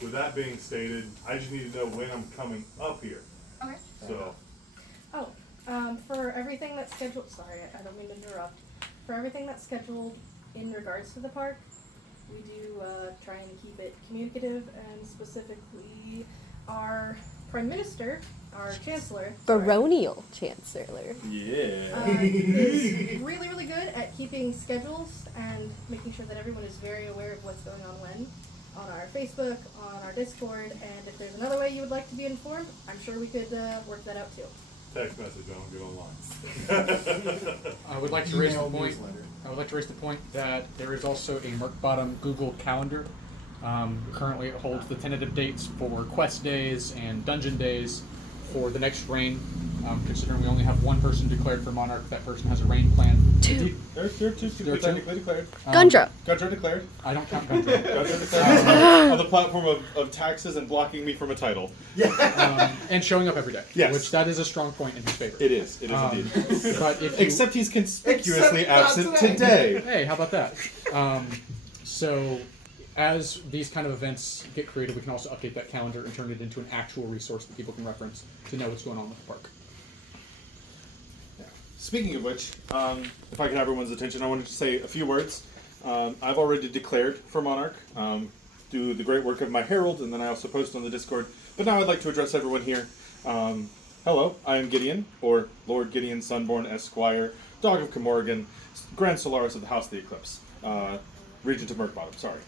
with that being stated, I just need to know when I'm coming up here. Okay. So. For everything that's scheduled, sorry, I don't mean to interrupt. For everything that's scheduled in regards to the park, we do try and keep it communicative, and specifically our Prime Minister, our Chancellor, Baronial Chancellor. is really, really good at keeping schedules and making sure that everyone is very aware of what's going on when. On our Facebook, on our Discord, and if there's another way you would like to be informed, I'm sure we could work that out too. Text message, I don't get online. I would like to raise the point. I would like to raise the point that there is also a Merkbottom Google Calendar. Currently, it holds the tentative dates for quest days and dungeon days for the next reign. Considering we only have one person declared for Monarch, that person has a reign plan. Two. There are two people technically declared. Gundra. Gundra declared. I don't count Gundra. Gundra declared on the platform of taxes and blocking me from a title. And showing up every day. Yes. Which that is a strong point in his favor. It is indeed. But if you, Except he's conspicuously absent today. Hey, how about that? So, as these kind of events get created, we can also update that calendar and turn it into an actual resource that people can reference to know what's going on with the park. Speaking of which, if I can have everyone's attention, I wanted to say a few words. I've already declared for Monarch, do the great work of my herald, and then I also post on the Discord. But now I'd like to address everyone here. Hello, I am Gideon, or Lord Gideon Sunborn Esquire, Dog of Camorgan, Grand Solaris of the House of the Eclipse. Regent of Merkbottom, sorry.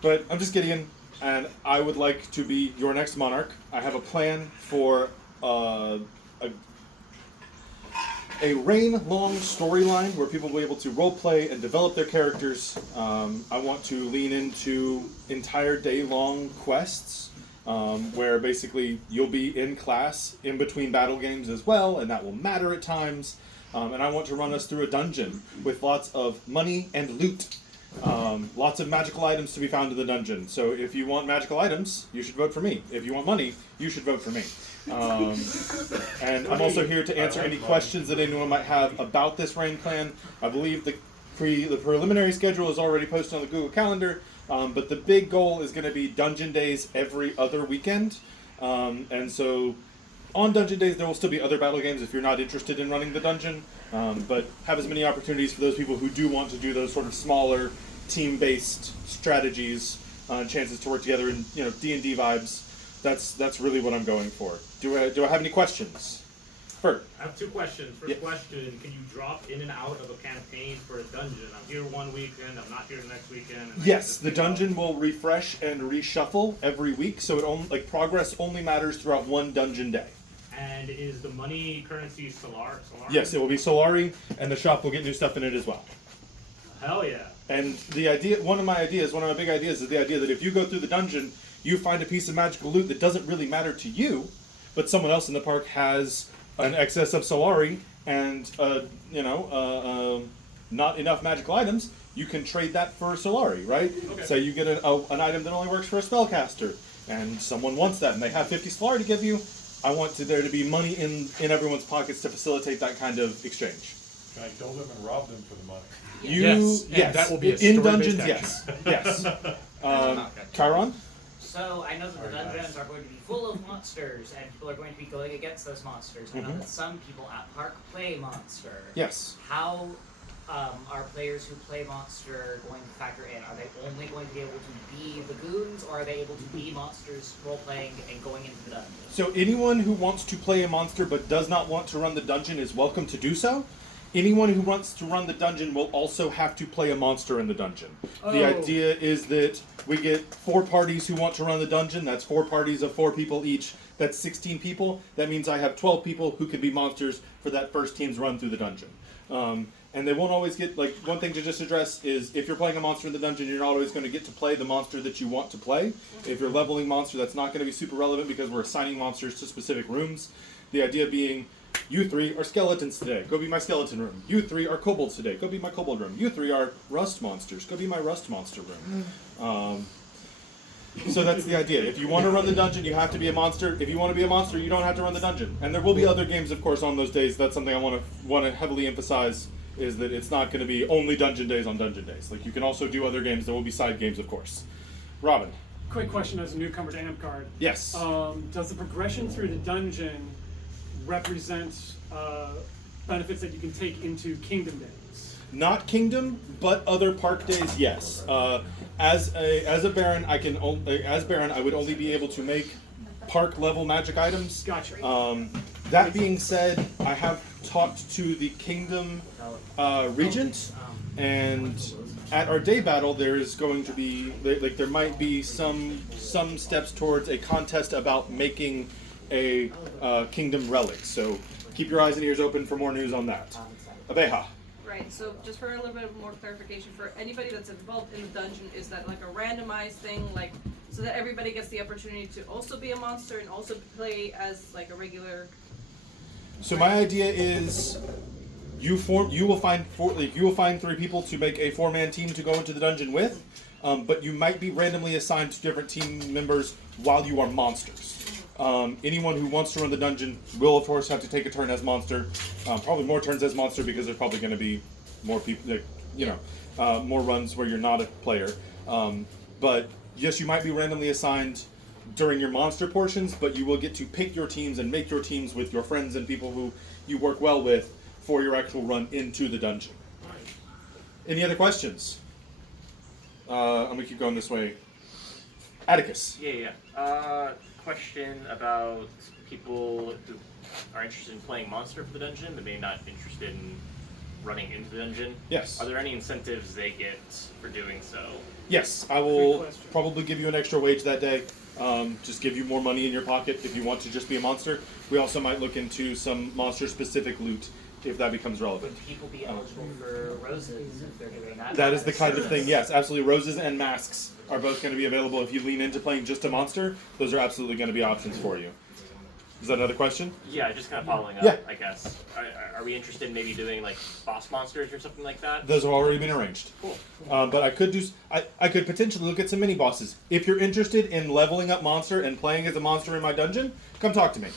But I'm just Gideon, and I would like to be your next Monarch. I have a plan for a reign-long storyline where people will be able to roleplay and develop their characters. I want to lean into entire day-long quests, where basically you'll be in class in between battle games as well, and that will matter at times. And I want to run us through a dungeon with lots of money and loot. Lots of magical items to be found in the dungeon. So if you want magical items, you should vote for me. If you want money, you should vote for me. And I'm also here to answer any questions that anyone might have about this reign plan. I believe the preliminary schedule is already posted on the Google Calendar, but the big goal is going to be dungeon days every other weekend. And so on dungeon days, there will still be other battle games if you're not interested in running the dungeon, but have as many opportunities for those people who do want to do those sort of smaller team-based strategies, chances to work together in D&D vibes. That's really what I'm going for. Do I have any questions? Bert. I have two questions. First question, can you drop in and out of a campaign for a dungeon? I'm here one weekend, I'm not here the next weekend. Yes, the dungeon will refresh and reshuffle every week, so progress only matters throughout one dungeon day. And is the money currency Solari? Yes, it will be Solari, and the shop will get new stuff in it as well. Hell yeah. And the idea, one of my big ideas is the idea that if you go through the dungeon, you find a piece of magical loot that doesn't really matter to you, but someone else in the park has an excess of Solari and not enough magical items, you can trade that for Solari, right? Okay. So you get an item that only works for a spellcaster, and someone wants that, and they have 50 Solari to give you. I want there to be money in everyone's pockets to facilitate that kind kind of exchange. Can I kill them and rob them for the money? Yes, that will be a in story-based dungeons. action. Yes. Chiron? So I know that the dungeons are going to be full of monsters, and people are going to be going against those monsters. I know that some people at Park play Monster. Yes. How are players who play Monster going to factor in? Are they only going to be able to be the goons, or are they able to be monsters role-playing and going into the dungeon? So anyone who wants to play a monster but does not want to run the dungeon is welcome to do so. Anyone who wants to run the dungeon will also have to play a monster in the dungeon. Oh. The idea is that we get 4 parties who want to run the dungeon. That's 4 parties of 4 people each. That's 16 people. That means I have 12 people who can be monsters for that first team's run through the dungeon. And they won't always get, one thing to just address is if you're playing a monster in the dungeon, you're not always going to get to play the monster that you want to play. If you're leveling monster, that's not going to be super relevant because we're assigning monsters to specific rooms. The idea being, you 3 are skeletons today, go be my skeleton room. You 3 are kobolds today, go be my kobold room. You 3 are rust monsters, go be my rust monster room. So that's the idea. If you want to run the dungeon, you have to be a monster. If you want to be a monster, you don't have to run the dungeon. And there will be other games, of course, on those days. That's something I want to heavily emphasize, is that it's not going to be only dungeon days on dungeon days. You can also do other games. There will be side games, of course. Robin. quick question as a newcomer to Amcard. Yes. Does the progression through the dungeon represent benefits that you can take into Kingdom Days? Not Kingdom, but other park days, yes. As a Baron, I would only be able to make park level magic items. Gotcha. That being said, I have talked to the Kingdom Regent, and at our day battle, there's going to be there might be some steps towards a contest about making a Kingdom relic. So keep your eyes and ears open for more news on that. Abeja. Right, so just for a little bit more clarification, for anybody that's involved in the dungeon, is that like a randomized thing, like, so that everybody gets the opportunity to also be a monster and also play as like a regular... So my idea is, you will find 3 people to make a 4-man team to go into the dungeon with, but you might be randomly assigned to different team members while you are monsters. Anyone who wants to run the dungeon will, of course, have to take a turn as monster. Probably more turns as monster because there's probably going to be more people, more runs where you're not a player. But yes, you might be randomly assigned during your monster portions, but you will get to pick your teams and make your teams with your friends and people who you work well with for your actual run into the dungeon. Any other questions? I'm going to keep going this way. Atticus. Yeah. Question about people who are interested in playing monster for the dungeon, but maybe not interested in running into the dungeon. Yes. Are there any incentives they get for doing so? Yes, I will probably give you an extra wage that day. Just give you more money in your pocket if you want to just be a monster. We also might look into some monster-specific loot if that becomes relevant. Would people be eligible for roses if they're doing that? That is the kind of thing, yes, absolutely. Roses and masks are both going to be available if you lean into playing just a monster. Those are absolutely going to be options for you. Is that another question? Yeah, just kind of following up, Yeah. I guess. Are we interested in maybe doing like boss monsters or something like that? Those have already been arranged. Cool. But I could potentially look at some mini bosses. If you're interested in leveling up monster and playing as a monster in my dungeon, come talk to me.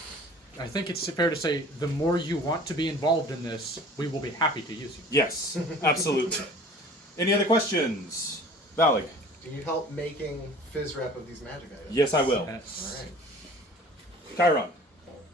I think it's fair to say the more you want to be involved in this, we will be happy to use you. Yes, absolutely. Any other questions? Valig. Do you need help making Fizz-Rep of these magic items? Yes, I will. Alright. Chiron.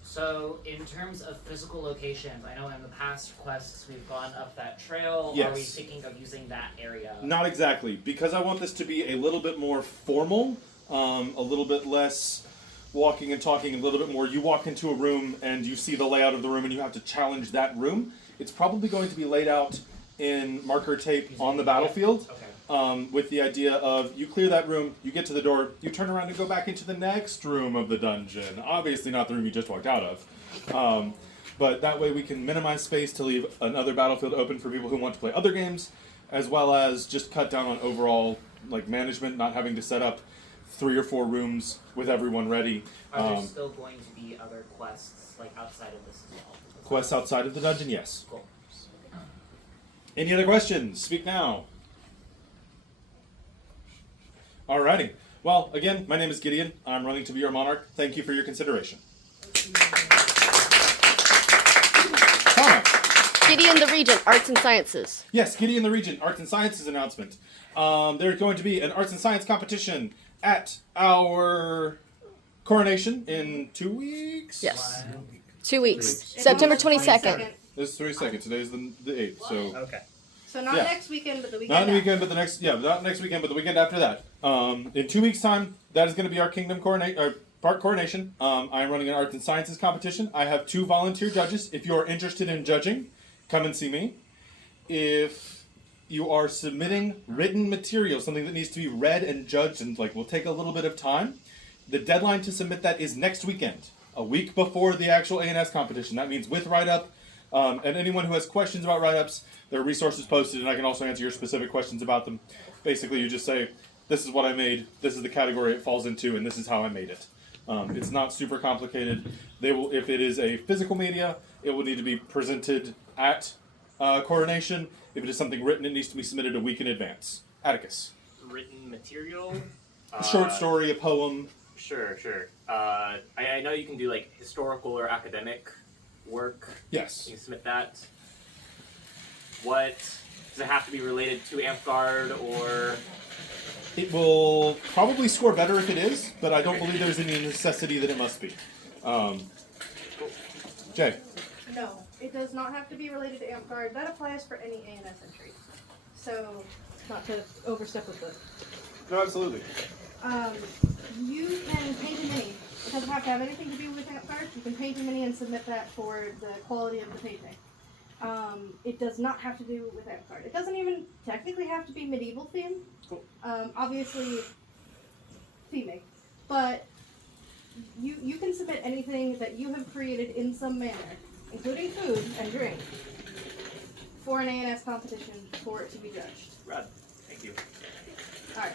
So, in terms of physical locations, I know in the past quests we've gone up that trail. Yes. Are we thinking of using that area? Not exactly, because I want this to be a little bit more formal, a little bit less walking and talking, a little bit more. You walk into a room and you see the layout of the room and you have to challenge that room. It's probably going to be laid out in marker tape on the battlefield. Okay. With the idea of you clear that room, you get to the door, you turn around and go back into the next room of the dungeon. Obviously not the room you just walked out of. But that way we can minimize space to leave another battlefield open for people who want to play other games, as well as just cut down on overall management, not having to set up 3 or 4 rooms with everyone ready. Are there still going to be other quests outside of this as well? Quests outside of the dungeon, yes. Cool. Any other questions? Speak now. Alrighty. Well, again, my name is Gideon. I'm running to be your monarch. Thank you for your consideration. Tana. Gideon the Regent, Arts and Sciences. Yes, Gideon the Regent, Arts and Sciences announcement. There's going to be an Arts and Science competition at our coronation in 2 weeks. Yes. 2 weeks. September 22nd. This is 22nd. Today's the 8th. So Okay. So not Yeah. next weekend, but the weekend not the after. weekend, but the next. Yeah, not next weekend, but the weekend after that. In 2 weeks' time, that is going to be our Kingdom Park coronation. I'm running an Arts and Sciences competition. I have 2 volunteer judges. If you are interested in judging, come and see me. If you are submitting written material, something that needs to be read and judged and will take a little bit of time, the deadline to submit that is next weekend, a week before the actual A&S competition. That means with write-up, and anyone who has questions about write-ups, there are resources posted, and I can also answer your specific questions about them. Basically, you just say, this is what I made, this is the category it falls into, and this is how I made it. It's not super complicated. They will, if it is a physical media, it will need to be presented at coronation. If it is something written, it needs to be submitted a week in advance. Atticus. Written material? A short story, a poem. Sure. I know you can do historical or academic work. Yes. You can submit that. What does it have to be related to Amphgard or It will probably score better if it is, but I don't believe there's any necessity that it must be. Jay. No, it does not have to be related to amp guard. That applies for any ANS entry. So, not to overstep with it. No, absolutely. You can paint a mini. It doesn't have to have anything to do with amp guard. You can paint a mini and submit that for the quality of the painting. It does not have to do with amp guard. It doesn't even technically have to be medieval theme. Cool. Obviously, theming. But you can submit anything that you have created in some manner, including food and drink, for an ANS competition for it to be judged. Rad. Thank you. Alright.